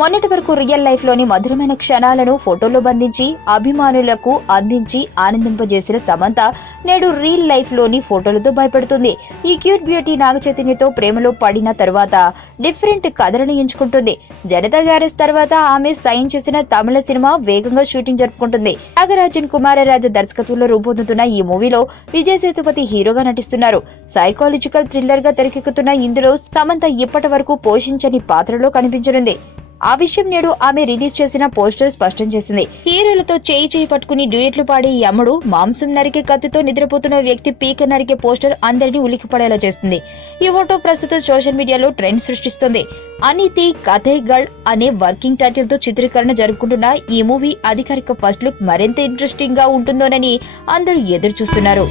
మొన్నటి వరకు real life లోని మధురమైన క్షణాలను ఫోటోలో బంధించి అభిమానులకు అందించి ఆనందింపజేసిన సమంత నేడు రియల్ లైఫ్ లోని ఫోటోలతో భయపడుతుంది. ఈ క్యూట్ బ్యూటీ నాగచైతన్యతో ప్రేమలో పడిన తర్వాత డిఫరెంట్ కథలను ఎంచుకుంటుంది. జనతా గ్యారేజ్ తర్వాత ఆమె సైన్ చేసిన తమిళ సినిమా వేగంగా షూటింగ్ జరుపుకుంటుంది. నాగరాజన్ కుమారరాజ దర్శకత్వంలో రూపొందుతున్న ఈ మూవీలో విజయ్ సేతుపతి హీరోగా నటిస్తున్నారు. సైకాలజికల్ థ్రిల్లర్ గా తెరకెక్కుతున్న ఇందులో సమంత ఇప్పటి వరకు పోషించని పాత్రలో కనిపించనుంది. ఆ విషయం నేడు ఆమె రిలీజ్ చేసిన పోస్టర్ స్పష్టం చేసింది. హీరోలతో చేయి పట్టుకుని డ్యూయెట్లు పాడే ఈ అమ్ముడు మాంసం నరికే కత్తితో నిద్రపోతున్న వ్యక్తి పీక నరికే పోస్టర్ అందరినీ ఉలిక్కిపడేలా చేస్తుంది. ఈ ఫోటో ప్రస్తుతం సోషల్ మీడియాలో ట్రెండ్ సృష్టిస్తుంది. అనితి కథేగళ్ అనే వర్కింగ్ టైటిల్ తో చిత్రీకరణ జరుపుకుంటున్న ఈ మూవీ అధికారిక ఫస్ట్ లుక్ మరింత ఇంట్రెస్టింగ్ గా ఉంటుందోనని అందరూ ఎదురు చూస్తున్నారు.